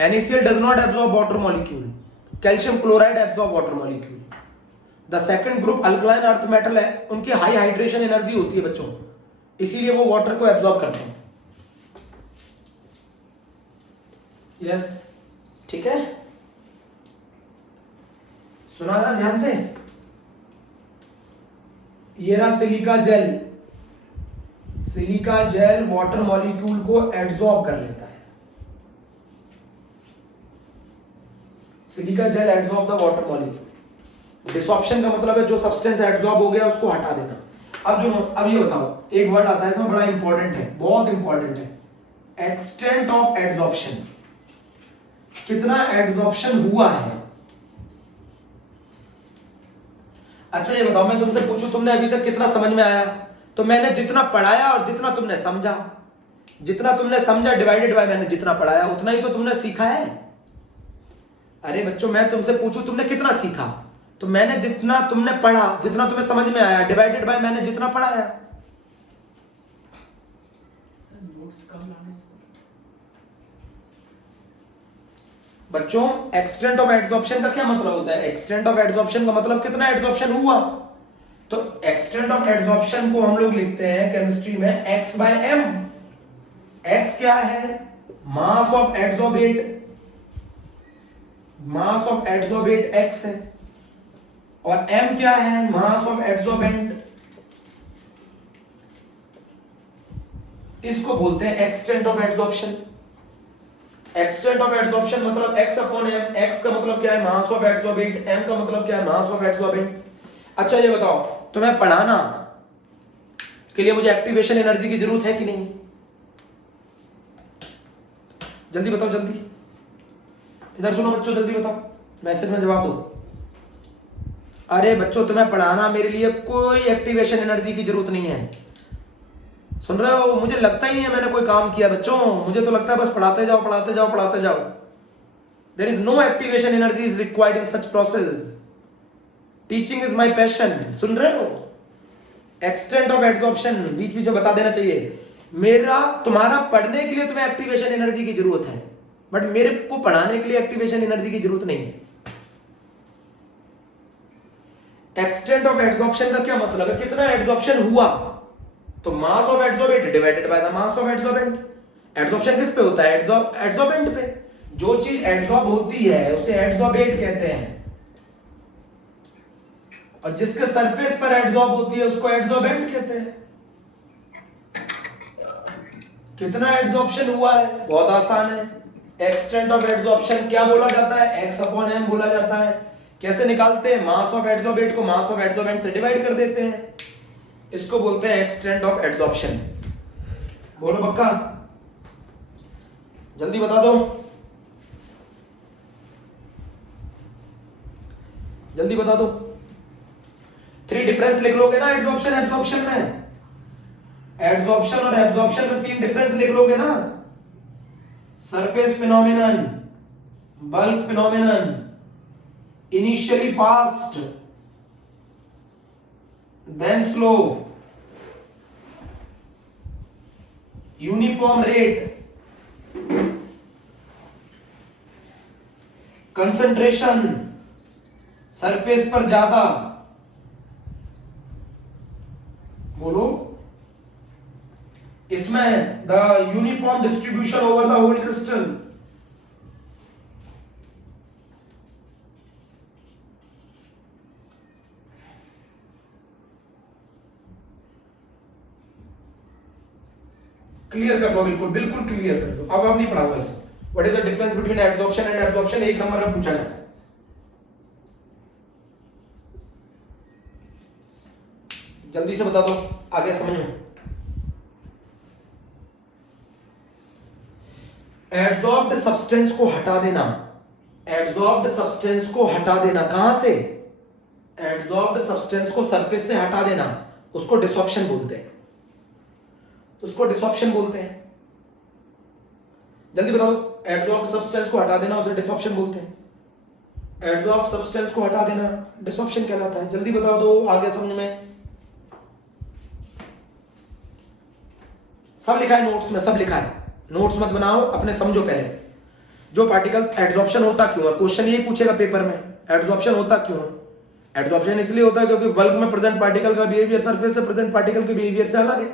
NaCl does not absorb water molecule. Calcium chloride absorb water molecule. The second group alkaline earth metal है, उनकी high hydration energy होती है बच्चों, इसीलिए वो वाटर को एब्जॉर्ब करते हैं. यस, ठीक है, सुना ना ध्यान से. ये रहा silica gel. Silica gel water molecule को एब्जॉर्ब कर लेता है. Silica gel absorb the water molecule. Desorption का मतलब है जो सब्सटेंस एब्जॉर्ब हो गया उसको हटा देना. अब ये बताओ, एक वर्ड आता है इसमें बड़ा इंपॉर्टेंट है, बहुत इंपॉर्टेंट है, एक्सटेंट ऑफ एब्जॉर्प्शन. कितना एब्जॉर्प्शन हुआ है. अच्छा ये बताओ, मैं तुमसे पूछूं तुमने अभी तक कितना समझ में आया, तो मैंने जितना पढ़ाया और जितना तुमने समझा, जितना तुमने समझा डिवाइडेड बाय मैंने जितना पढ़ाया, उतना ही तो तुमने सीखा है. अरे बच्चों मैं तुमसे पूछूं तुमने कितना सीखा, तो मैंने जितना तुमने पढ़ा, जितना तुम्हें समझ में आया, डिवाइडेड बाय मैंने जितना पढ़ाया. बच्चों एक्सटेंट ऑफ एब्जॉर्प्शन का क्या मतलब होता है. एक्सटेंट ऑफ एब्जॉर्प्शन का मतलब कितना एब्जॉर्प्शन हुआ. तो एक्सटेंट ऑफ एब्जॉर्प्शन को हम लोग लिखते हैं केमिस्ट्री में x बाय m. x क्या है, mass of adsorbate. Mass of adsorbate x है, और m क्या है, मास ऑफ एड्सॉर्बेंट. इसको बोलते हैं extent of adsorption. Extent of adsorption मतलब x अपॉन m. x का मतलब क्या है, मास ऑफ एड्सॉर्बेट. m का मतलब क्या है, मास ऑफ एड्सॉर्बेंट. अच्छा ये बताओ, तुम्हें पढ़ाना के लिए मुझे एक्टिवेशन एनर्जी की जरूरत है कि नहीं. जल्दी बताओ, जल्दी इधर सुनो बच्चों, जल्दी बताओ, मैसेज में जवाब दो. अरे बच्चों तुम्हें पढ़ाना मेरे लिए कोई एक्टिवेशन एनर्जी की जरूरत नहीं है. सुन रहे हो, मुझे लगता ही नहीं है मैंने कोई काम किया बच्चों, मुझे तो लगता है बस पढ़ाते जाओ पढ़ाते जाओ पढ़ाते जाओ. There is no activation energy is required in such process. Teaching is my passion. सुन रहे हो, एक्सटेंट ऑफ एब्जॉर्प्शन बीच बीच में बता देना चाहिए. मेरा तुम्हारा पढ़ने के लिए तुम्हें एक्टिवेशन एनर्जी की जरूरत है, बट मेरे को पढ़ाने के लिए एक्टिवेशन एनर्जी की जरूरत नहीं है. एक्सटेंट ऑफ एब्जॉर्प्शन का क्या मतलब है, कितना एब्जॉर्प्शन हुआ. तो mass of adsorbate divided by the mass of adsorbent. Adsorption किस पे होता है, एड्सॉर्बेंट पे. जो चीज एड्सॉर्ब होती है उसे एड्सॉर्बेट कहते हैं, और जिसके सरफेस पर एड्सॉर्ब होती है उसको एड्सॉर्बेंट कहते हैं. कितना एड्सॉर्प्शन हुआ है, बहुत आसान है. एक्सटेंट ऑफ एड्सॉर्प्शन क्या बोला जाता है, x अपॉन m बोला जाता है. कैसे निकालते हैं, मास ऑफ एड्सॉर्बेट को मास ऑफ एड्सॉर्बेंट से डिवाइड कर देते हैं. इसको बोलते हैं एक्सटेंट ऑफ एड्सॉर्प्शन. बोलो पक्का, जल्दी बता दो, जल्दी बता दो. 3 डिफरेंस लिख लोगे ना एड्सॉर्प्शन एब्जॉर्प्शन में. एड्सॉर्प्शन और एब्जॉर्प्शन में 3 डिफरेंस लिख लोगे ना. Surface phenomenon, bulk phenomenon, initially fast then slow, uniform rate, concentration surface पर ज्यादा. बोलो, इसमें the uniform distribution over the whole crystal. Clear कर लो, बिल्कुल बिल्कुल क्लियर कर लो. अब नहीं पढ़ाऊंगा इसको. What is the difference between absorption and absorption, 1 number में पूछा जाता है. जल्दी से बता दो, आगे समझ में. एड्सॉर्ब्ड सब्सटेंस को हटा देना. एड्सॉर्ब्ड सब्सटेंस को हटा देना कहां से, एड्सॉर्ब्ड सब्सटेंस को सरफेस से हटा देना, उसको डिसॉर्प्शन बोलते हैं. उसको डिसॉर्प्शन बोलते हैं. जल्दी बता दो, एड्सॉर्ब्ड सब्सटेंस को हटा देना उसे डिसॉर्प्शन बोलते हैं. एड्सॉर्ब्ड सब्सटेंस को हटा देना डिसॉर्प्शन कहलाता है. जल्दी बता दो, आगे समझ में. सब लिखा है नोट्स में, सब लिखा है. नोट्स मत बनाओ, अपने समझो पहले. जो पार्टिकल एड्सॉर्प्शन होता क्यों है, क्वेश्चन यही पूछेगा पेपर में, एड्सॉर्प्शन होता क्यों है। एड्सॉर्प्शन इसलिए होता है क्योंकि बल्क में प्रेजेंट पार्टिकल का बिहेवियर सरफेस से प्रेजेंट पार्टिकल के बिहेवियर से अलग है।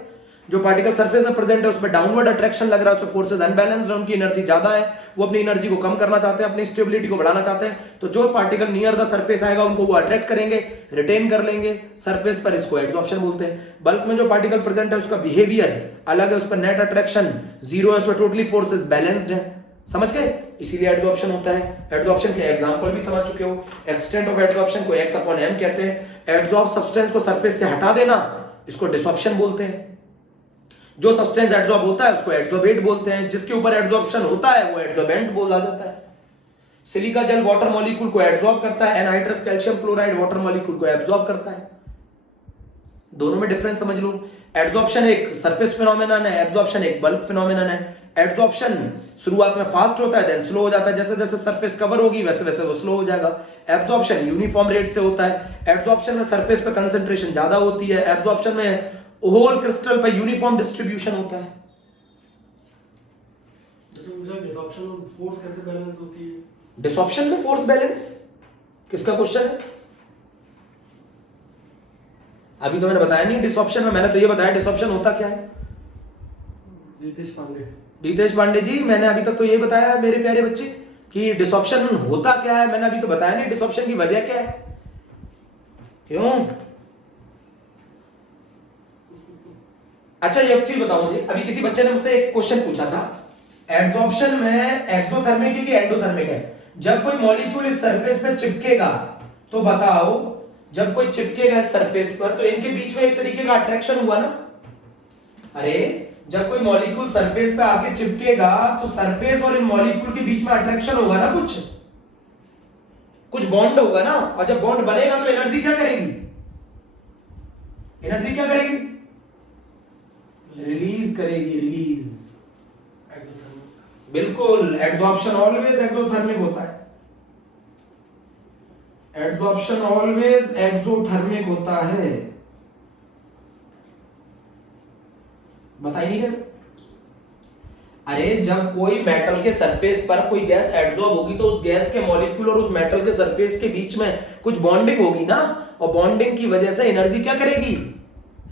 जो पार्टिकल सरफेस में प्रेजेंट है उसमें डाउनवर्ड अट्रैक्शन लग रहा है, उसमें फोर्सेस अनबैलेंस्ड है, उनकी एनर्जी ज्यादा है, वो अपनी एनर्जी को कम करना चाहते हैं, अपनी स्टेबिलिटी को बढ़ाना चाहते हैं। तो जो पार्टिकल नियर द सरफेस आएगा उनको वो अट्रैक्ट करेंगे, रिटेन कर लेंगे सरफेस पर, इसको एड्सॉर्प्शन बोलते हैं। बल्क में जो पार्टिकल प्रेजेंट है उसका बिहेवियर अलग है, उस पर नेट अट्रैक्शन जीरो है, उस पर टोटली फोर्सेस बैलेंस्ड है। समझ गए, इसीलिए एड्सॉर्प्शन होता है। एड्सॉर्प्शन के एग्जांपल भी समझ चुके हो। एक्सटेंट ऑफ एड्सॉर्प्शन को x/m कहते हैं। एड्सॉर्ब सब्सटेंस को सरफेस से हटा देना इसको डिसॉर्प्शन बोलते हैं। जो सब्सटेंस एड्सॉर्ब होता है उसको एड्सॉर्बेट बोलते हैं, जिसके ऊपर एड्सॉर्प्शन होता है वो एड्सॉर्बेंट बोला जाता है। सिलिका जेल वाटर मॉलिक्यूल को एड्सॉर्ब करता है, anhydrous calcium chloride water molecule को एब्सॉर्ब करता है। दोनों में डिफरेंस समझ लो। एड्सॉर्प्शन एक सरफेस फिनोमेनन है, एब्सॉर्प्शन एक बल्क फिनोमेनन है। एड्सॉर्प्शन शुरुआत में फास्ट होता है, देन स्लो हो जाता है, जैसे जैसे सरफेस कवर होगी वैसे वैसे वो स्लो हो जाएगा। एब्सॉर्प्शन यूनिफॉर्म रेट से होता है। एब्सॉर्प्शन में सरफेस पे कंसंट्रेशन ज्यादा होती है। एब्सॉर्प्शन में होल क्रिस्टल पे यूनिफॉर्म डिस्ट्रीब्यूशन होता है। डिसॉर्प्शन में फोर्स कैसे बैलेंस होती है? डिसॉर्प्शन में फोर्स बैलेंस किसका क्वेश्चन है? अभी तो मैंने बताया नहीं डिसॉर्प्शन में, मैंने तो ये बताया डिसॉर्प्शन होता क्या है। रितेश पांडे जी, मैंने अभी तक तो ये बताया मेरे प्यारे बच्चे कि डिसॉर्प्शन होता क्या है। मैंने अभी तो बताया नहीं डिसॉर्प्शन की वजह क्या है। क्यों? अच्छा एक चीज बताओ मुझे, अभी किसी बच्चे ने मुझसे एक क्वेश्चन पूछा था, एड्सॉर्प्शन में एक्सोथर्मिक है कि एंडोथर्मिक है। जब कोई मॉलिक्यूल इस सरफेस पे चिपकेगा तो बताओ, जब कोई चिपकेगा इस सरफेस पर तो इनके बीच में एक तरीके का अट्रैक्शन हुआ ना। अरे जब कोई मॉलिक्यूल सरफेस पे आके चिपकेगा तो सरफेस और इन मॉलिक्यूल के बीच में अट्रैक्शन होगा ना, कुछ बॉन्ड होगा ना। और जब बॉन्ड बनेगा तो एनर्जी क्या करेगी? एनर्जी क्या करेगी? रिलीज करेगी, रिलीज। बिल्कुल, एड्सॉर्प्शन ऑलवेज एक्सोथर्मिक होता है। एड्सॉर्प्शन ऑलवेज एक्सोथर्मिक होता है। बताइए नहीं रहे? अरे जब कोई मेटल के सरफेस पर कोई गैस एड्सॉर्ब होगी तो उस गैस के मॉलिक्यूल और उस मेटल के सरफेस के बीच में कुछ बॉन्डिंग होगी ना, और बॉन्डिंग की वजह से एनर्जी क्या करेगी?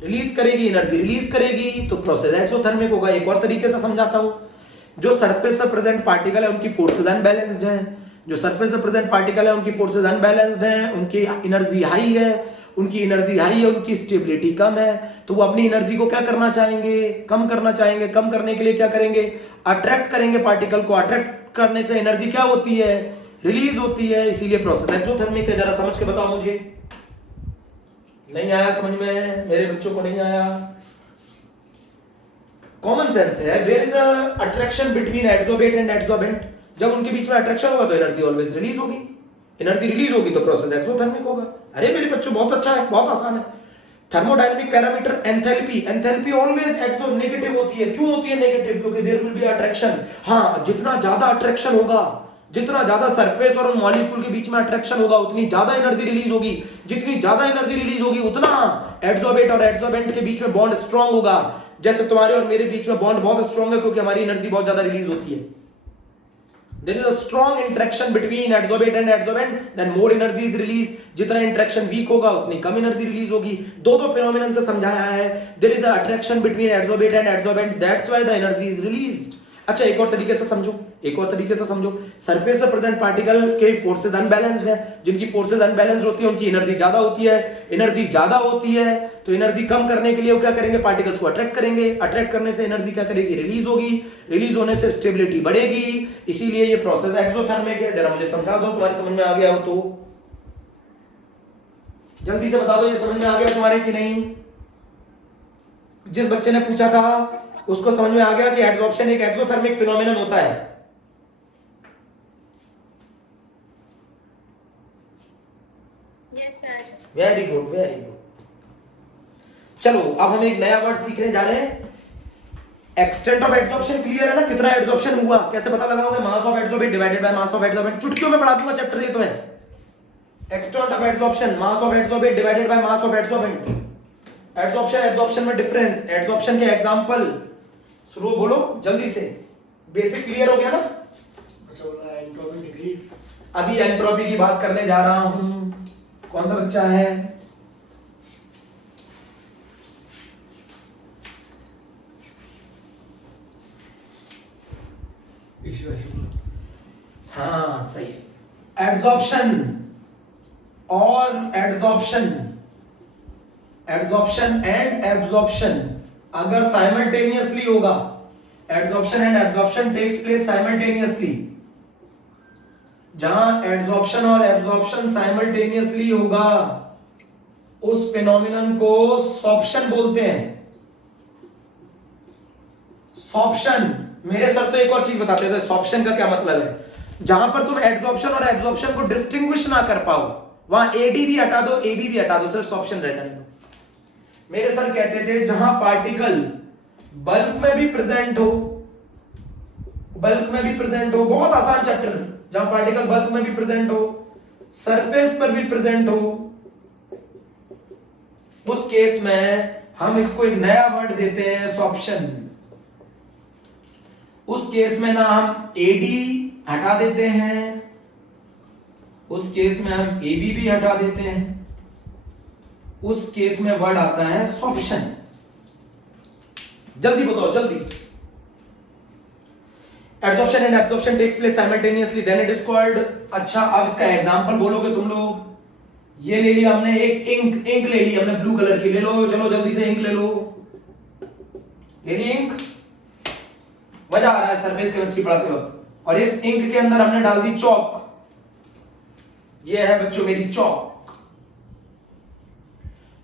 रिलीज करेगी। एनर्जी रिलीज करेगी तो प्रोसेस एक्सोथर्मिक होगा। एक और तरीके से समझाता हूं, जो सरफेस पर प्रेजेंट पार्टिकल है उनकी फोर्सेस अनबैलेंस्ड हैं। जो सरफेस पर प्रेजेंट पार्टिकल है उनकी फोर्सेस अनबैलेंस्ड हैं, उनकी एनर्जी हाई है, उनकी स्टेबिलिटी कम है, तो वो अपनी एनर्जी को क्या करना चाहेंगे? कम करना चाहेंगे। कम करने के लिए क्या करेंगे? अट्रैक्ट करेंगे पार्टिकल को। अट्रैक्ट करने से एनर्जी क्या होती है? रिलीज होती है। इसीलिए प्रोसेस एक्सोथर्मिक है। जरा समझ के बताओ मुझे। नहीं आया समझ में? मेरे बच्चों को नहीं आया? कॉमन सेंस है। There is a attraction between adsorbate and adsorbent. जब उनके बीच में अट्रैक्शन होगा तो एनर्जी ऑलवेज रिलीज होगी। एनर्जी रिलीज होगी तो प्रोसेस एक्सोथर्मिक होगा। अरे मेरे बच्चों बहुत अच्छा है, बहुत आसान है। Thermodynamic parameter enthalpy. Enthalpy always exo negative होती है। क्यों होती है नेगेटिव? क्योंकि देयर विल बी अट्रैक्शन। हाँ, जितना ज्यादा अट्रैक्शन होगा, जितना ज्यादा सरफेस और मॉलिक्यूल के बीच में अट्रैक्शन होगा उतनी ज्यादा एनर्जी रिलीज होगी। जितनी ज्यादा एनर्जी रिलीज होगी उतना एड्सॉर्बेट और एड्सॉर्बेंट के बीच में बॉन्ड स्ट्रांग होगा। जैसे तुम्हारे और मेरे बीच में बॉन्ड बहुत स्ट्रांग है क्योंकि हमारी एनर्जी बहुत ज्यादा रिलीज होती है। There is a strong interaction between adsorbate and adsorbent, then more energy is released. जितना interaction weak होगा उतनी कम एनर्जी रिलीज होगी। दो फिनोमेनन से समझाया है। There is a attraction between adsorbate and adsorbent, that's why the energy is released. अच्छा एक और तरीके से समझो, सरफेस पर प्रेजेंट पार्टिकल के फोर्सेस अनबैलेंस्ड है। जिनकी फोर्सेस अनबैलेंस्ड होती है उनकी एनर्जी ज्यादा होती है। एनर्जी ज्यादा होती है तो एनर्जी कम करने के लिए वो क्या करेंगे? पार्टिकल्स को अट्रैक्ट करेंगे। अट्रैक्ट करने से एनर्जी क्या करेगी? रिलीज होगी। रिलीज होने से स्टेबिलिटी बढ़ेगी। इसीलिए ये प्रोसेस एक्सोथर्मिक है। जरा मुझे समझा दो, तुम्हारी समझ में आ गया हो तो जल्दी से बता दो, ये समझ में आ गया तुम्हारे कि नहीं? जिस बच्चे ने पूछा था उसको समझ में आ गया कि एड्सॉर्प्शन एक एक्सोथर्मिक फिनोमेनन होता है। Yes sir. Very good, very good. चलो अब हम एक नया वर्ड सीखने जा रहे हैं। एक्सटेंट ऑफ एड्सॉर्प्शन क्लियर है ना? कितना एड्सॉर्प्शन हुआ कैसे पता लगाओगे? Mass of adsorbate divided by mass of adsorbent. चुटकियों में पढ़ा दूंगा चैप्टर ये तुम्हें। Extent of adsorption, mass of adsorbate divided by mass of adsorbent. Adsorption में डिफरेंस। एड्सॉर्प्शन के एग्जांपल शुरू बोलो जल्दी से। बेसिक क्लियर हो गया ना? अच्छा एंट्रोपी डिक्रीज। अभी एंट्रोपी की बात करने जा रहा हूं। कौन सा बच्चा है? हाँ सही है। एड्सॉर्प्शन और एड्सॉर्प्शन, एड्सॉर्प्शन एंड एब्जॉर्प्शन अगर साइमल्टेनियसली होगा, adsorption and absorption takes place simultaneously, जहां एड्सॉर्प्शन और एब्जॉर्प्शन साइमल्टेनियसली होगा उस फिनोमिनन को सॉर्प्शन बोलते हैं। सॉर्प्शन, मेरे सर तो एक और चीज बताते थे सॉर्प्शन का क्या मतलब है। जहां पर तुम एड्सॉर्प्शन और एब्जॉर्प्शन को डिस्टिंग्विश ना कर पाओ वहां एडी भी हटा दो, एबी भी हटा दो, सिर्फ सॉर्प्शन रह जाने दो। मेरे सर कहते थे जहां पार्टिकल बल्क में भी प्रेजेंट हो, बल्क में भी प्रेजेंट हो, बहुत आसान चैप्टर, जहां पार्टिकल बल्क में भी प्रेजेंट हो, सरफेस पर भी प्रेजेंट हो, उस केस में हम इसको एक नया वर्ड देते हैं सॉर्प्शन। उस केस में ना हम एडी हटा देते हैं, उस केस में हम एबी भी हटा देते हैं, उस केस में वर्ड आता है सॉर्प्शन। जल्दी बताओ जल्दी। Adsorption and absorption takes place simultaneously then it is called. अच्छा अब इसका एग्जांपल बोलोगे तुम लोग। ये ले लिया हमने एक इंक, इंक ले ली हमने ब्लू कलर की, ले लो चलो जल्दी से इंक ले लो, ले ली इंक। मजा आ रहा है सरफेस केमिस्ट्री पढ़ाते वक्त। और इस इंक के अंदर हमने डाल दी चौक। ये है बच्चों मेरी चौक।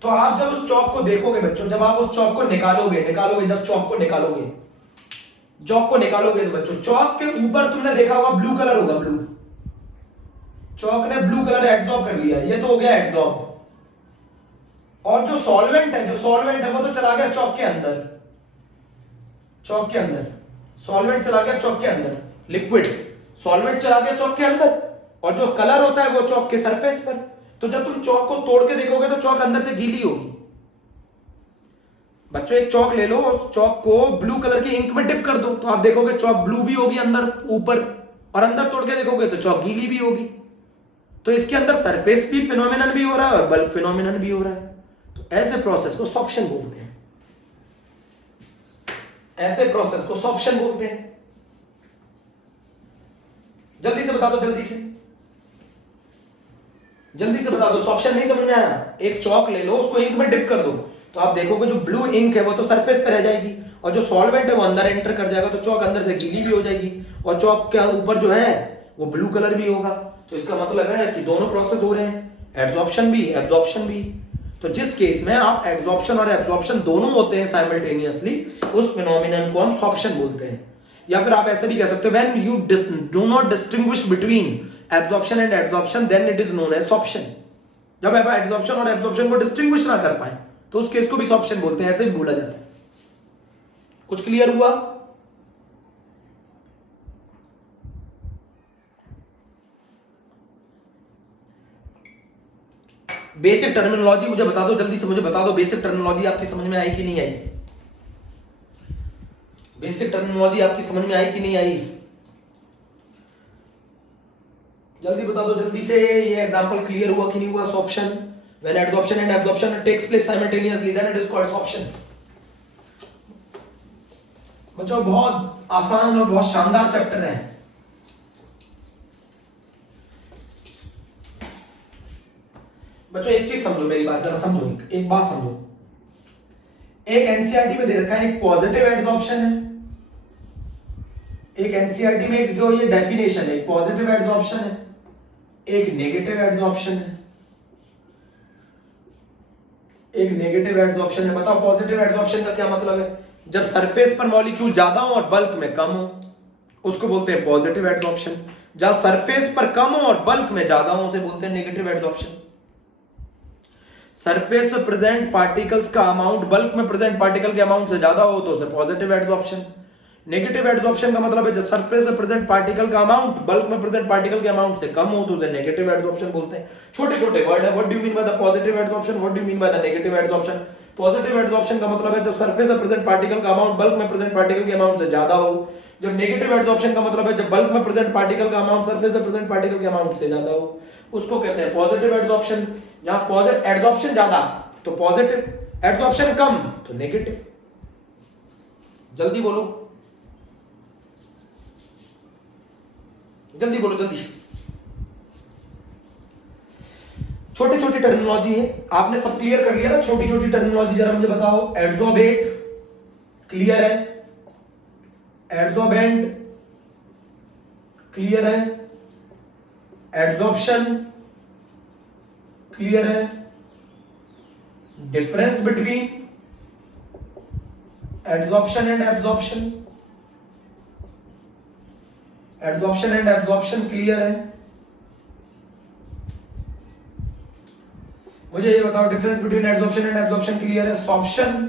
तो आप जब उस चौक को देखोगे बच्चों, जब आप उस चौक को निकालोगे, जब चौक को निकालोगे, चौक को निकालोगे तो बच्चों चौक के ऊपर तुमने देखा होगा ब्लू कलर होगा, ब्लू। चौक ने ब्लू कलर एब्जॉर्ब कर लिया, ये तो हो गया एब्जॉर्ब। और जो सॉल्वेंट है वो तो चला गया चौक के अंदर, चौक के अंदर सॉल्वेंट चला गया चौक के अंदर, लिक्विड सॉल्वेंट चला गया चौक के अंदर, और जो कलर होता है वो चौक के सरफेस पर। तो जब तुम चौक को तोड़ के देखोगे तो चौक अंदर से गीली होगी। बच्चों एक चौक ले लो, चौक को ब्लू कलर की इंक में डिप कर दो तो आप देखोगे चौक ब्लू भी होगी अंदर ऊपर, और अंदर तोड़ के देखोगे तो चौक गीली भी होगी। तो इसके अंदर सरफेस भी फिनोमिनन भी हो रहा है और बल्क फिनोमिनन भी हो रहा है। तो ऐसे प्रोसेस को सॉर्प्शन बोलते हैं, ऐसे प्रोसेस को सॉर्प्शन बोलते हैं। जल्दी से बता दो, जल्दी से बता दो। सॉर्प्शन नहीं समझ में आया? एक चौक ले लो, उसको इंक में डिप कर दो तो आप देखोगे जो ब्लू इंक है वो तो सरफेस पे रह जाएगी, और जो सॉल्वेंट है वो अंदर एंटर कर जाएगा, तो चौक अंदर से गीली भी हो जाएगी, और चौक के ऊपर जो है वो ब्लू कलर भी होगा। तो इसका मतलब है कि दोनों प्रोसेस हो रहे हैं, एब्जॉर्प्शन भी एब्जॉर्प्शन भी। तो जिस केस में आप एब्जॉर्प्शन और एब्जॉर्प्शन दोनों होते हैं साइमल्टेनियसली, उस फिनोमिनन को हम सॉर्प्शन बोलते हैं। या फिर आप ऐसे भी कह सकते हो when you do not distinguish between absorption and absorption then it is known as sorption. जब आप एब्जॉर्प्शन और एब्जॉर्प्शन को डिस्टिंग्विश ना कर पाए तो उस केस को भी सॉर्प्शन बोलते हैं, ऐसे भी बोला जाता है। कुछ क्लियर हुआ? बेसिक टर्मिनोलॉजी मुझे बता दो, जल्दी से मुझे बता दो, बेसिक टर्मिनोलॉजी आपकी समझ में आई कि नहीं आई? बेसिक टर्मिनोलॉजी आपकी समझ में आई कि नहीं आई? जल्दी बता दो जल्दी से। ये एग्जांपल क्लियर हुआ कि नहीं हुआ? Sorption, when adsorption and absorption takes place simultaneously then it is called sorption। बच्चों बहुत आसान और बहुत शानदार चैप्टर है। बच्चों एक चीज समझो, मेरी बात जरा समझो, एक बात समझो। एक एनसीईआरटी में दे रखा है एक पॉजिटिव एड्सॉर्प्शन है, एक एनसीईआरटी में एक जो ये डेफिनेशन है, एक पॉजिटिव एड्सॉर्प्शन है, एक नेगेटिव एड्सॉर्प्शन है, एक नेगेटिव एड्सॉर्प्शन है। बताओ पॉजिटिव एड्सॉर्प्शन का क्या मतलब है? जब सरफेस पर मॉलिक्यूल ज्यादा हो और बल्क में कम हो उसको बोलते हैं पॉजिटिव एड्सॉर्प्शन। जहां सरफेस पर कम हो और बल्क में ज्यादा हो उसे बोलते हैं नेगेटिव एड्सॉर्प्शन। सरफेस पर प्रेजेंट पार्टिकल्स का अमाउंट बल्क में प्रेजेंट पार्टिकल के अमाउंट से ज्यादा हो तो उसे पॉजिटिव एड्सॉर्प्शन। नेगेटिव एड्सॉर्प्शन का मतलब है जब सरफेस पे प्रेजेंट पार्टिकल का अमाउंट बल्क में प्रेजेंट पार्टिकल के अमाउंट से कम हो तो उसे नेगेटिव एड्सॉर्प्शन बोलते हैं। छोटे छोटे वर्ड है। What do you mean by the positive adsorption, what do you mean by the negative adsorption? Positive adsorption का मतलब है जब सरफेस पे प्रेजेंट पार्टिकल का अमाउंट बल्क में प्रेजेंट पार्टिकल के अमाउंट से ज्यादा हो, जब नेगेटिव एडसॉर्प्शन का मतलब है जब बल्क में प्रेजेंट पार्टिकल का अमाउंट सरफेस से प्रेजेंट पार्टिकल के अमाउंट से ज्यादा हो, उसको कहते हैं पॉजिटिव एडसॉर्प्शन। जहां पॉजिटिव एडसॉर्प्शन ज्यादा तो पॉजिटिव, एडसॉर्प्शन कम तो नेगेटिव। जल्दी बोलो, जल्दी बोलो, जल्दी। छोटी छोटी टर्मिनोलॉजी है, आपने सब क्लियर कर लिया ना? छोटी छोटी टर्मिनोलॉजी जरा मुझे बताओ। एडसॉर्बेट क्लियर है, एडसॉर्बेंट क्लियर है, एडसॉर्प्शन क्लियर है, difference between adsorption and absorption, adsorption and absorption clear है। मुझे ये बताओ difference between adsorption and absorption clear है, सॉर्प्शन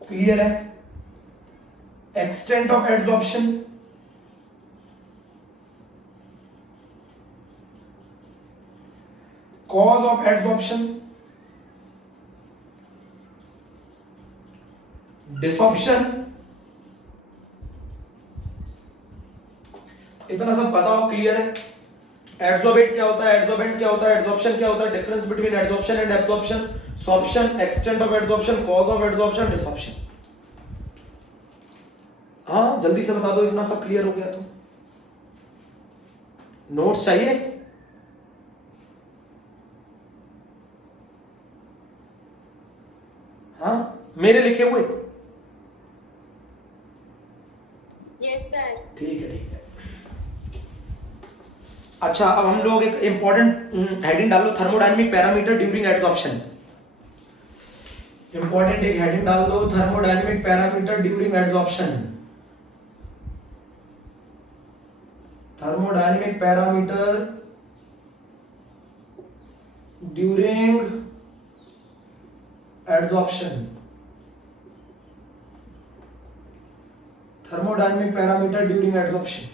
क्लियर है, extent of adsorption, cause of adsorption, desorption, इतना सब बताओ क्लियर है? एडसॉर्बेट क्या होता है, एडसॉर्बेंट क्या होता है, एडसॉर्प्शन क्या होता है, difference between adsorption and absorption, sorption, extent of adsorption, cause of adsorption, desorption. हाँ जल्दी से बता दो, इतना सब क्लियर हो गया तो। नोट्स चाहिए? हाँ मेरे लिखे हुए? Yes sir. ठीक है, ठीक है। अच्छा अब हम लोग एक इंपॉर्टेंट हेडिंग डाल लो, thermodynamic parameter during adsorption. Important एक हेडिंग डाल दो, thermodynamic parameter during adsorption. Thermodynamic parameter during adsorption, thermodynamic parameter during adsorption.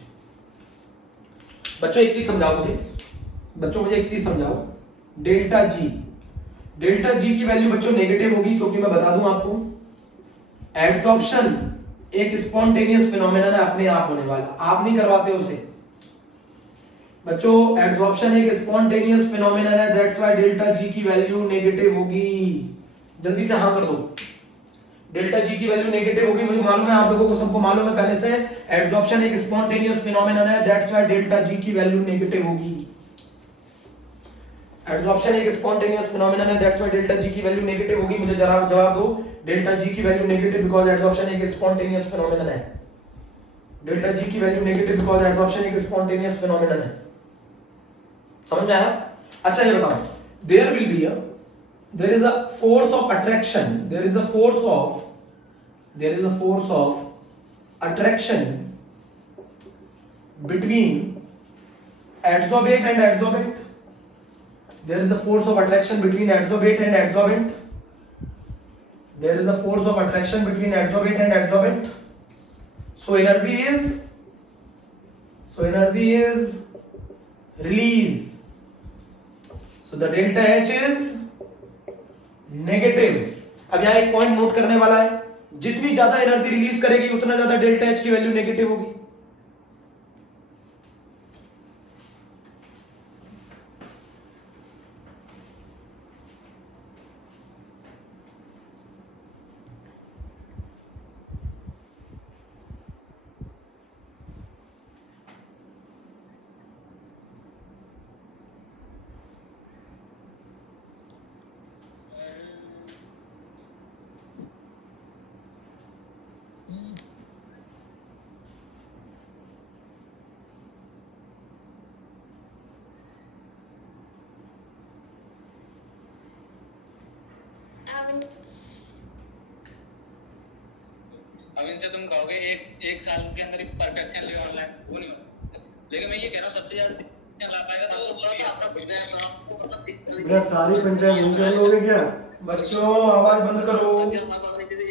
बच्चों एक चीज समझाओ मुझे, बच्चों मुझे एक चीज समझाओ। डेल्टा जी, डेल्टा जी की वैल्यू बच्चों नेगेटिव होगी, क्योंकि मैं बता दूं आपको एडसॉर्प्शन एक स्पॉन्टेनियस फिनोमेनन है, अपने आप होने वाला, आप नहीं करवाते उसे। बच्चों एडसॉर्प्शन एक स्पॉन्टेनियस फिनोमेनन है, दैट्स व्हाई डेल्टा जी की वैल्यू नेगेटिव होगी। जल्दी से हाँ कर दो, डेल्टा जी की वैल्यू नेगेटिव होगी। मुझे मालूम है, आप लोगों को सबको मालूम है पहले से, एडसॉर्प्शन एक स्पॉन्टेनियस फिनोमेनन है, दैट्स व्हाई डेल्टा जी की वैल्यू नेगेटिव होगी। एडसॉर्प्शन एक स्पॉन्टेनियस फिनोमेनन है, दैट्स व्हाई डेल्टा जी की वैल्यू नेगेटिव होगी। मुझे जरा जवाब दो, डेल्टा जी की वैल्यू नेगेटिव बिकॉज़ एडसॉर्प्शन एक स्पॉन्टेनियस फिनोमेनन है। डेल्टा जी की वैल्यू नेगेटिव बिकॉज़ एडसॉर्प्शन एक स्पॉन्टेनियस फिनोमेनन है। समझ में आया? अच्छा ये बताओ, there will be there is a force of attraction, there is a force of attraction between adsorbate and adsorbent. There is a force of attraction between adsorbate and adsorbent. There is a force of attraction between adsorbate and adsorbent. So energy is release. So the delta H is negative. अब यहां एक point note करने वाला है, जितनी ज्यादा energy release करेगी उतना ज्यादा डेल्टा एच की वैल्यू नेगेटिव होगी। अब इनसे तुम कहोगे एक साल के अंदर एक परफेक्शन ले आना है, वो नहीं होता। लेकिन मैं ये कह रहा हूँ सबसे ज्यादा ला पाएगा तो मेरा सारी पंचायत घूम के लोगे क्या? बच्चों आवाज बंद करो। ये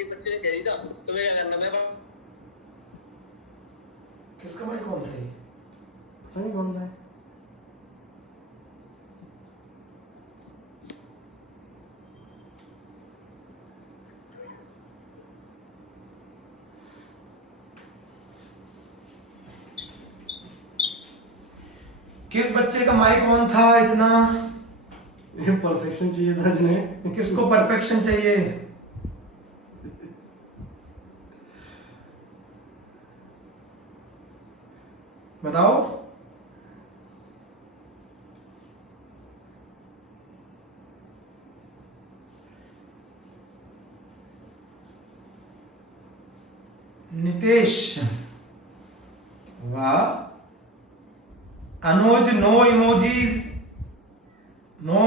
बच्चे ने कह दी था तुम्हें क्या करना, मैं किसका माइक कौन था ये? सही कौन है? किस बच्चे का माइक ऑन था इतना? ये परफेक्शन चाहिए था जिन्हें। किसको परफेक्शन चाहिए? बताओ। नितेश, वाह। अनुज, नो इमोजीज, नो।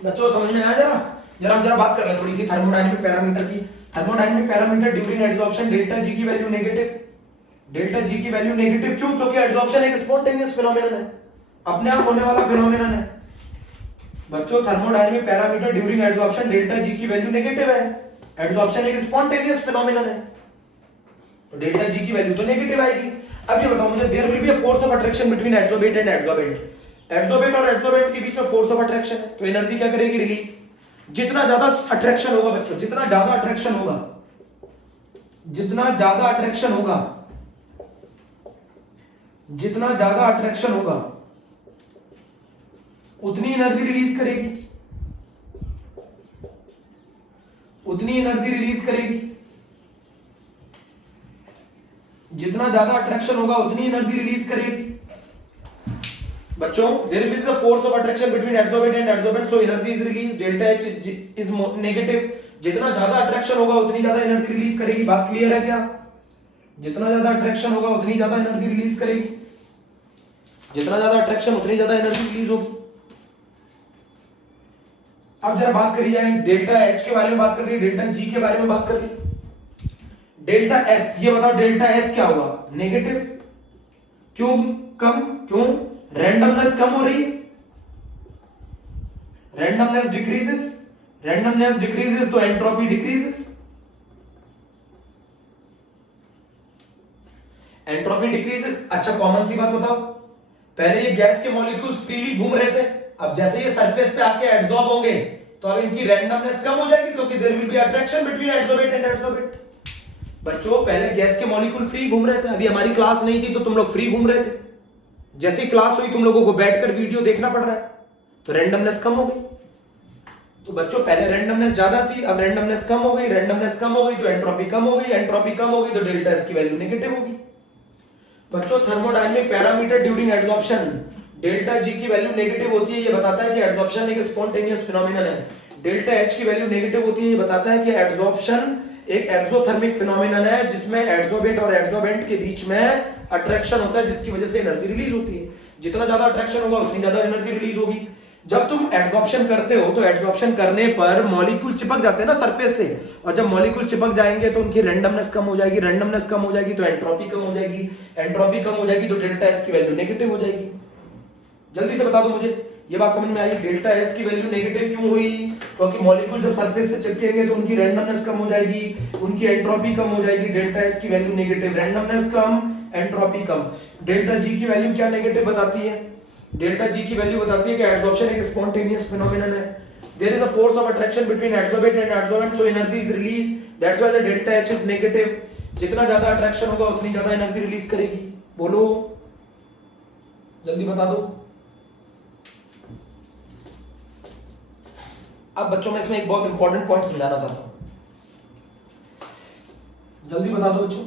बच्चों समझ में आया? जरा हम बात कर रहे हैं थोड़ी सी थर्मोडायनेमिक पैरामीटर की। Thermodynamic parameter during adsorption, delta G की वैल्यू नेगेटिव। डेल्टा जी की वैल्यू नेगेटिव क्यों? क्योंकि एड्सॉर्प्शन एक स्पॉन्टेनियस फिनोमेनन है, अपने आप होने वाला फिनोमेनन है। बच्चों thermodynamic parameter during adsorption delta G की वैल्यू नेगेटिव है। एड्सॉर्प्शन एक स्पॉन्टेनियस फिनोमेनन है, तो डेल्टा जी की वैल्यू तो नेगेटिव आएगी। अब ये बताओ मुझे, there will be a force of attraction between adsorbate and adsorbent. Adsorbate और एड्सॉर्बेंट के बीच में फोर्स ऑफ अट्रैक्शन है, तो एनर्जी क्या करेगी? रिलीज। जितना ज्यादा अट्रैक्शन होगा बच्चों, जितना ज्यादा अट्रैक्शन होगा, जितना ज्यादा अट्रैक्शन होगा, जितना ज्यादा अट्रैक्शन होगा उतनी एनर्जी रिलीज करेगी, उतनी एनर्जी रिलीज करेगी। जितना ज्यादा अट्रैक्शन होगा उतनी एनर्जी रिलीज करेगी। बच्चों there is a force of attraction between adsorbent and adsorbent, so energy is release. Delta H is negative. जितना ज्यादा अट्रैक्शन होगा उतनी ज्यादा एनर्जी रिलीज करेगी। बात क्लियर है क्या? जितना ज्यादा अट्रैक्शन होगा उतनी ज्यादा एनर्जी रिलीज करेगी। जितना ज्यादा अट्रैक्शन उतनी ज्यादा एनर्जी रिलीज होगी। अब जरा बात करी जाए डेल्टा एच के बारे में, बात कर ली, डेल्टा जी के बारे में बात कर ली। डेल्टा एस, ये बताओ डेल्टा एस क्या होगा? नेगेटिव। क्यों कम? क्यों? रैंडमनेस कम हो रही है, रैंडमनेस डिक्रीजेस। रैंडमनेस डिक्रीजेस तो एंट्रोपी डिक्रीजेस। Entropy decreases. अच्छा कॉमन सी बात बताओ, पहले ये गैस के मॉलिक्यूल्स फ्रीली घूम रहे थे, अब जैसे ये सरफेस पे आके एड्सॉर्ब होंगे तो अब इनकी रैंडमनेस कम हो जाएगी, क्योंकि there will be attraction between adsorbate and adsorbate. बच्चों पहले गैस के मॉलिक्यूल फ्री घूम रहे थे, अभी हमारी क्लास नहीं थी तो तुम लोग फ्री घूम रहे थे। जैसे ही क्लास हुई तुम लोगों को बैठकर वीडियो देखना पड़ रहा है, तो रैंडमनेस कम हो गई। तो बच्चों पहले रैंडमनेस ज्यादा थी, अब रैंडमनेस कम हो गई। रैंडमनेस कम हो गई तो एंट्रोपी कम हो गई। एंट्रोपी कम हो गई तो डेल्टा एस की वैल्यू नेगेटिव होगी। बच्चों thermodynamic parameter during adsorption, delta G की वैल्यू नेगेटिव होती है, ये बताता है कि एड्सॉर्प्शन एक स्पॉन्टेनियस फिनोमेनन है। डेल्टा एच की वैल्यू नेगेटिव होती है, ये बताता है कि एड्सॉर्प्शन एक एक्सोथर्मिक फिनोमेनन है, जिसमें एड्सॉर्बेट और एड्सॉर्बेंट के बीच में अट्रैक्शन होता है, जिसकी वजह से एनर्जी रिलीज होती है। जितना ज्यादा अट्रैक्शन होगा उतनी ज्यादा एनर्जी रिलीज होगी। जब तुम एड्सॉर्प्शन करते हो तो एड्सॉर्प्शन करने पर मॉलिक्यूल चिपक जाते हैं ना सरफेस से, और जब मॉलिक्यूल चिपक जाएंगे तो उनकी रैंडमनेस कम हो जाएगी। रैंडमनेस कम हो जाएगी तो एंट्रोपी कम हो जाएगी। एंट्रोपी कम हो जाएगी तो डेल्टा एस की वैल्यू नेगेटिव हो जाएगी। जल्दी से बता दो मुझे, ये बात समझ में आई? डेल्टा एस की वैल्यू नेगेटिव क्यों हुई? क्योंकि मॉलिक्यूल जब सरफेस से चिपकेंगे तो उनकी रैंडमनेस कम हो जाएगी, उनकी एंट्रोपी कम हो जाएगी। डेल्टा एस की वैल्यू नेगेटिव, रैंडमनेस कम, एंट्रोपी कम। डेल्टा जी की वैल्यू क्या नेगेटिव बताती है? डेल्टा जी की वैल्यू बताती है कि एड्सॉर्प्शन एक स्पॉन्टेनियस फिनोमेनन है। There is a force of attraction between adsorbate and adsorbent, so energy is release. That's why the delta H is negative. जितना ज्यादा अट्रैक्शन होगा उतनी ज्यादा एनर्जी रिलीज करेगी। बोलो जल्दी बता दो। अब बच्चों में इसमें एक बहुत इंपॉर्टेंट पॉइंट समझाना चाहता हूं, जल्दी बता दो बच्चों।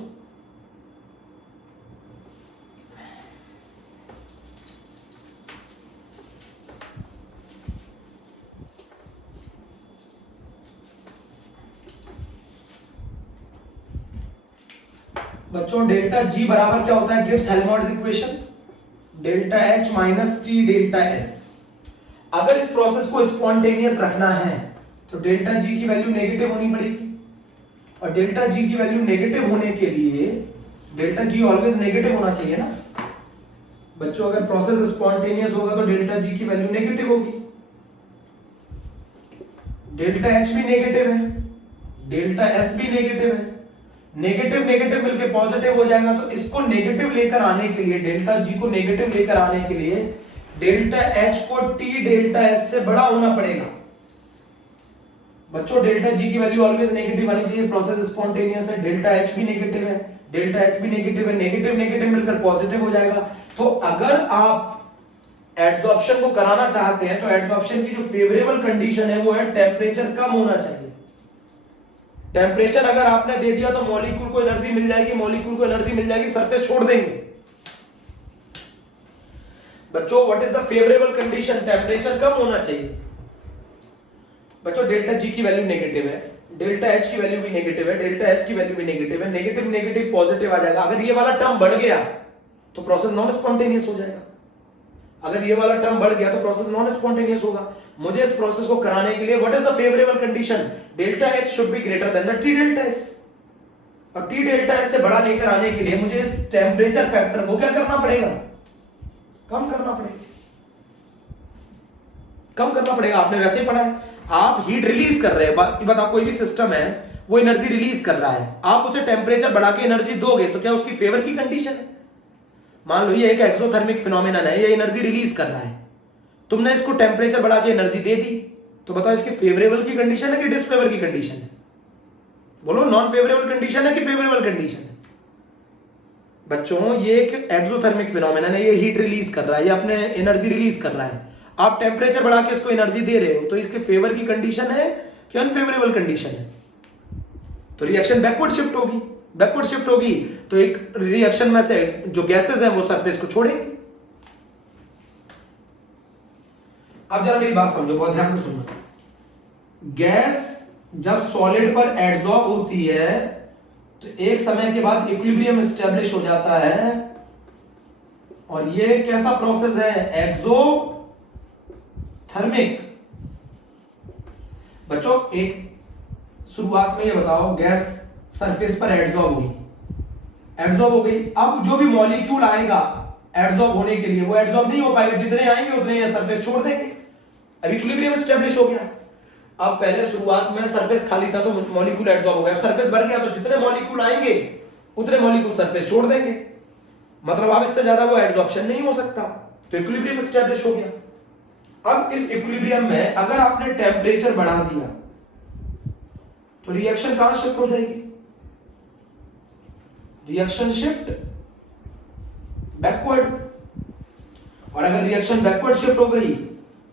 बच्चों डेल्टा जी बराबर क्या होता है? Gibbs Helmholtz equation, delta H minus T delta S. अगर इस प्रोसेस को स्पॉन्टेनियस रखना है तो डेल्टा जी की वैल्यू नेगेटिव होनी पड़ेगी, और डेल्टा जी की वैल्यू नेगेटिव होने के लिए डेल्टा जी ऑलवेज नेगेटिव होना चाहिए ना बच्चों। अगर प्रोसेस स्पॉन्टेनियस होगा तो डेल्टा जी की वैल्यू नेगेटिव होगी। डेल्टा एच भी नेगेटिव है, डेल्टा एस भी नेगेटिव है। नेगेटिव नेगेटिव मिलके पॉजिटिव हो जाएगा, तो इसको नेगेटिव लेकर आने के लिए, डेल्टा जी को नेगेटिव लेकर आने के लिए डेल्टा एच को टी डेल्टा एस से बड़ा होना पड़ेगा। बच्चों डेल्टा जी की वैल्यू ऑलवेज नेगेटिव आनी चाहिए, प्रोसेस स्पॉन्टेनियस है। डेल्टा एच भी नेगेटिव है, डेल्टा एस भी नेगेटिव है, नेगेटिव नेगेटिव मिलकर पॉजिटिव हो जाएगा। तो अगर आप एडसॉर्प्शन को कराना चाहते हैं तो एडसॉर्प्शन की जो फेवरेबल कंडीशन है वो है टेम्परेचर कम होना चाहिए। टेम्परेचर अगर आपने दे दिया तो मॉलिक्यूल को एनर्जी मिल जाएगी, मॉलिक्यूल को एनर्जी मिल जाएगी, सरफेस छोड़ देंगे। बच्चों what is the favourable condition? Temperature कम होना चाहिए। बच्चों डेल्टा जी की वैल्यू नेगेटिव है, डेल्टा एच की वैल्यू भी नेगेटिव है, डेल्टा एस की वैल्यू भी नेगेटिव है, नेगेटिव नेगेटिव पॉजिटिव आ जाएगा। अगर ये वाला टर्म बढ़ गया तो प्रोसेस नॉन स्पॉन्टेनियस हो जाएगा। अगर ये वाला टर्म बढ़ गया तो प्रोसेस नॉन स्पॉन्टेनियस होगा। मुझे इस प्रोसेस को कराने के लिए what is the favourable condition? Delta H should be greater than the T delta S. और टी डेल्टा एस से बड़ा लेकर आने के लिए मुझे इस टेम्परेचर फैक्टर को क्या करना पड़ेगा? कम करना पड़ेगा, कम करना पड़ेगा। आपने वैसे ही पढ़ा है, आप हीट रिलीज कर रहे हैं, बताओ कोई भी सिस्टम है वो एनर्जी रिलीज कर रहा है, आप उसे टेम्परेचर बढ़ा के एनर्जी दोगे तो क्या उसकी फेवर की कंडीशन है? मान लो ये एक एक्सोथर्मिक फिनोमेनन है, ये एनर्जी रिलीज कर रहा है, तुमने इसको टेम्परेचर बढ़ा के एनर्जी दे दी, तो बताओ इसकी फेवरेबल की कंडीशन है कि डिसफेवर की कंडीशन है? बोलो नॉन फेवरेबल कंडीशन है कि फेवरेबल कंडीशन है? बच्चों ये एक एक्सोथर्मिक फिनोमेनन है, ये हीट रिलीज कर रहा है, ये अपने एनर्जी रिलीज कर रहा है। आप टेम्परेचर बढ़ा के इसको एनर्जी दे रहे हो, तो इसके फेवर की कंडीशन है कि अनफेवरेबल कंडीशन है? तो रिएक्शन बैकवर्ड शिफ्ट होगी, बैकवर्ड शिफ्ट होगी तो एक रिएक्शन में से जो गैसेस हैं वो सरफेस को छोड़ेंगे। अब जरा मेरी बात समझो, बहुत ध्यान से सुनना। गैस जब सॉलिड पर एडसॉर्ब होती है तो एक समय के बाद इक्विलिब्रियम एस्टेब्लिश हो जाता है, और ये कैसा प्रोसेस है? एक्सोथर्मिक। बच्चों एक शुरुआत में ये बताओ, गैस सरफेस पर एडसॉर्ब हुई, एडसॉर्ब हो गई। अब जो भी मॉलिक्यूल आएगा एडसॉर्ब होने के लिए वो एडसॉर्ब नहीं हो पाएगा, जितने आएंगे उतने ये सरफेस छोड़ देंगे। अब इक्विलिब्रियम एस्टेब्लिश हो गया। अब पहले शुरुआत में सरफेस खाली था तो मॉलिक्यूल एडसॉर्ब हो गया, सरफेस भर गया तो जितने मॉलिक्यूल आएंगे उतने मॉलिक्यूल सरफेस छोड़ देंगे, मतलब अब इससे ज्यादा वो एडसॉर्प्शन नहीं हो सकता, तो इक्विलिब्रियम एस्टेब्लिश हो गया। अब इस इक्विलिब्रियम में अगर आपने टेम्परेचर बढ़ा दिया तो रिएक्शन कहां शिफ्ट हो जाएगी? Reaction shift backward. और अगर रिएक्शन बैकवर्ड शिफ्ट हो गई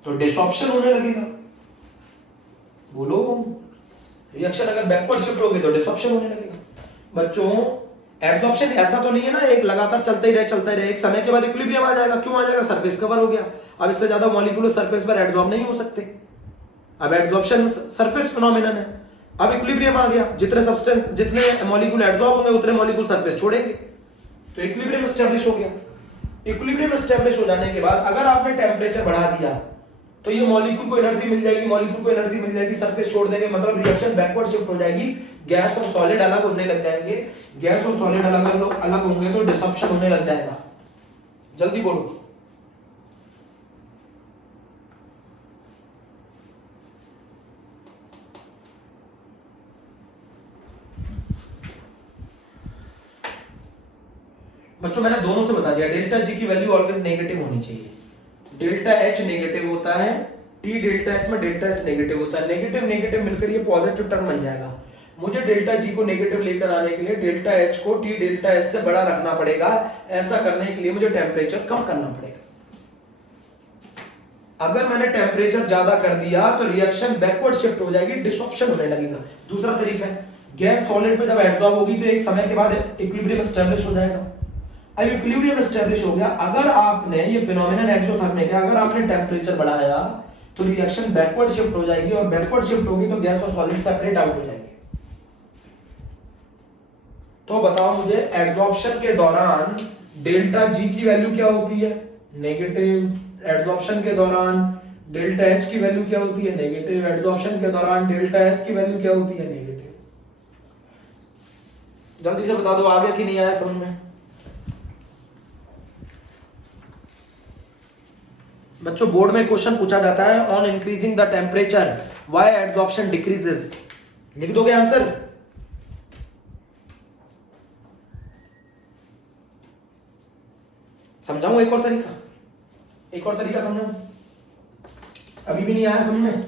तो डिसऑप्शन होने लगेगा। बोलो, रिएक्शन अगर बैकवर्ड शिफ्ट हो गई तो डिसऑप्शन होने लगेगा। बच्चों एडसॉर्प्शन ऐसा तो नहीं है ना एक लगातार चलता ही रहे, एक समय के बाद इक्विलिब्रियम आ जाएगा। क्यों आ जाएगा? सरफेस कवर हो गया, अब इससे ज्यादा मॉलिक्यूल सरफेस पर एडसॉर्ब नहीं हो सकते। अब एडसॉर्प्शन सरफेस फिनोमेनन है, अब इक्विलिब्रियम आ गया, जितने मॉलिक्यूल एडसॉर्ब होंगे उतने मॉलिक्यूल सरफेस छोड़ेंगे, तो इक्विलिब्रियम एस्टेब्लिश हो गया। इक्विलिब्रियम एस्टेब्लिश हो जाने के बाद अगर आपने टेम्परेचर बढ़ा दिया तो ये मॉलिक्यूल को एनर्जी मिल जाएगी, मॉलिक्यूल को एनर्जी मिल जाएगी, सरफेस छोड़ देंगे, मतलब रिएक्शन बैकवर्ड शिफ्ट हो जाएगी, गैस और सॉलिड अलग होने लग जाएंगे। गैस और सॉलिड अलग होंगे तो डिसऑप्शन होने लग जाएगा। जल्दी बोलो। बच्चों मैंने दोनों से बता दिया, डेल्टा जी की वैल्यू ऑलवेज नेगेटिव होनी चाहिए। डेल्टा एच नेगेटिव होता है, टी डेल्टा एस में डेल्टा एस नेगेटिव होता है, नेगेटिव नेगेटिव मिलकर ये पॉजिटिव टर्म बन जाएगा। मुझे डेल्टा जी को नेगेटिव लेकर आने के लिए डेल्टा एच को टी डेल्टा एस से बड़ा रखना पड़ेगा। ऐसा करने के लिए मुझे टेम्परेचर कम करना पड़ेगा। अगर मैंने टेम्परेचर ज्यादा कर दिया तो रिएक्शन बैकवर्ड शिफ्ट हो जाएगी, डिसऑप्शन होने लगेगा। दूसरा तरीका है, गैस सॉलिड पे जब एडसॉर्ब होगी तो एक समय के बाद इक्विलिब्रियम एस्टेब्लिश हो जाएगा। अब इक्विलिब्रियम एस्टेब्लिश हो गया, अगर आपने ये फिनोमेनन एक्सोथर्मिक है, अगर आपने टेम्परेचर बढ़ाया तो रिएक्शन बैकवर्ड शिफ्ट हो जाएगी, और बैकवर्ड शिफ्ट होगी तो गैस और सॉलिड सेपरेट आउट हो जाएंगे। तो बताओ मुझे एडसॉर्प्शन के दौरान डेल्टा जी की वैल्यू क्या होती है? नेगेटिव। एडसॉर्प्शन के दौरान डेल्टा एच की वैल्यू क्या होती है? नेगेटिव। एडसॉर्प्शन के दौरान डेल्टा एस की वैल्यू क्या होती है? नेगेटिव। जल्दी से बता दो आ गया कि नहीं आया समझ में? बच्चों बोर्ड में क्वेश्चन पूछा जाता है, on increasing the temperature why adsorption decreases. लिख दोगे आंसर? समझाऊं एक और तरीका समझाऊं? अभी भी नहीं आया समझ में?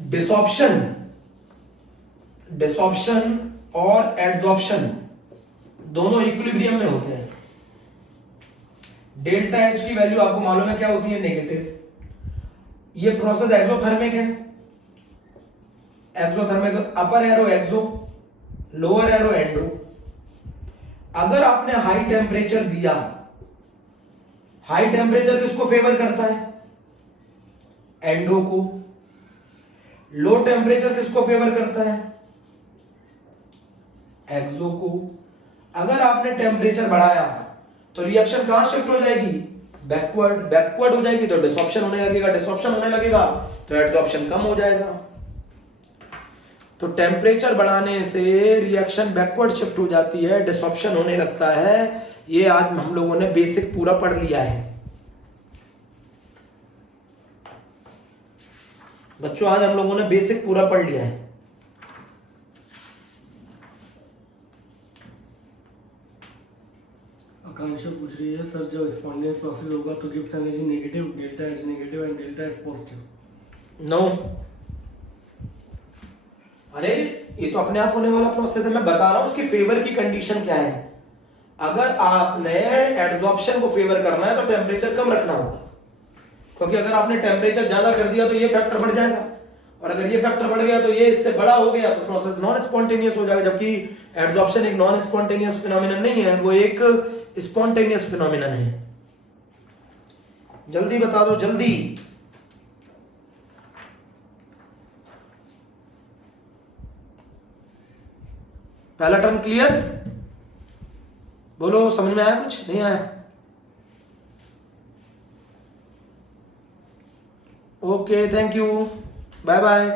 डिसॉर्प्शन और एडसॉर्प्शन दोनों इक्विलिब्रियम में होते हैं। डेल्टा एच की वैल्यू आपको मालूम है क्या होती है? नेगेटिव। ये प्रोसेस एक्सोथर्मिक है। एक्सोथर्मिक, अपर एरो एक्सो, लोअर एरो एंडो। अगर आपने हाई टेम्परेचर दिया, हाई टेम्परेचर किसको फेवर करता है? एंडो को। लो टेम्परेचर किसको फेवर करता है? एक्सो को। अगर आपने टेम्परेचर बढ़ाया तो रिएक्शन कहां शिफ्ट हो जाएगी? बैकवर्ड हो जाएगी, तो डिसॉर्प्शन होने लगेगा, तो एडसॉर्प्शन कम हो जाएगा। तो टेम्परेचर बढ़ाने से रिएक्शन बैकवर्ड शिफ्ट हो जाती है, डिसॉर्प्शन होने लगता है। ये आज हम लोगों ने बेसिक पूरा पढ़ लिया है बच्चों, आज हम लोगों ने बेसिक पूरा पढ़ लिया है। आकांक्षा पूछ रही है सर, जब स्पॉन्टेनियस प्रोसेस होगा तो Gibbs energy negative, delta H negative and delta H positive. No, अरे ये तो अपने आप होने वाला प्रोसेस है। मैं बता रहा हूं उसकी फेवर की कंडीशन क्या है। अगर आपने एडसॉर्प्शन को फेवर करना है तो टेम्परेचर कम रखना होगा, क्योंकि अगर आपने टेम्परेचर ज्यादा कर दिया तो ये फैक्टर बढ़ जाएगा, और अगर ये फैक्टर बढ़ गया तो ये इससे बड़ा हो गया तो प्रोसेस नॉन स्पॉन्टेनियस हो जाएगा। जबकि एडसॉर्प्शन एक नॉन स्पॉन्टेनियस फिनोमिनन नहीं है, वो एक स्पॉन्टेनियस फिनोमिनन है। जल्दी बता दो, जल्दी। पहला टर्म क्लियर? बोलो, समझ में आया? कुछ नहीं आया? Okay, thank you, bye bye.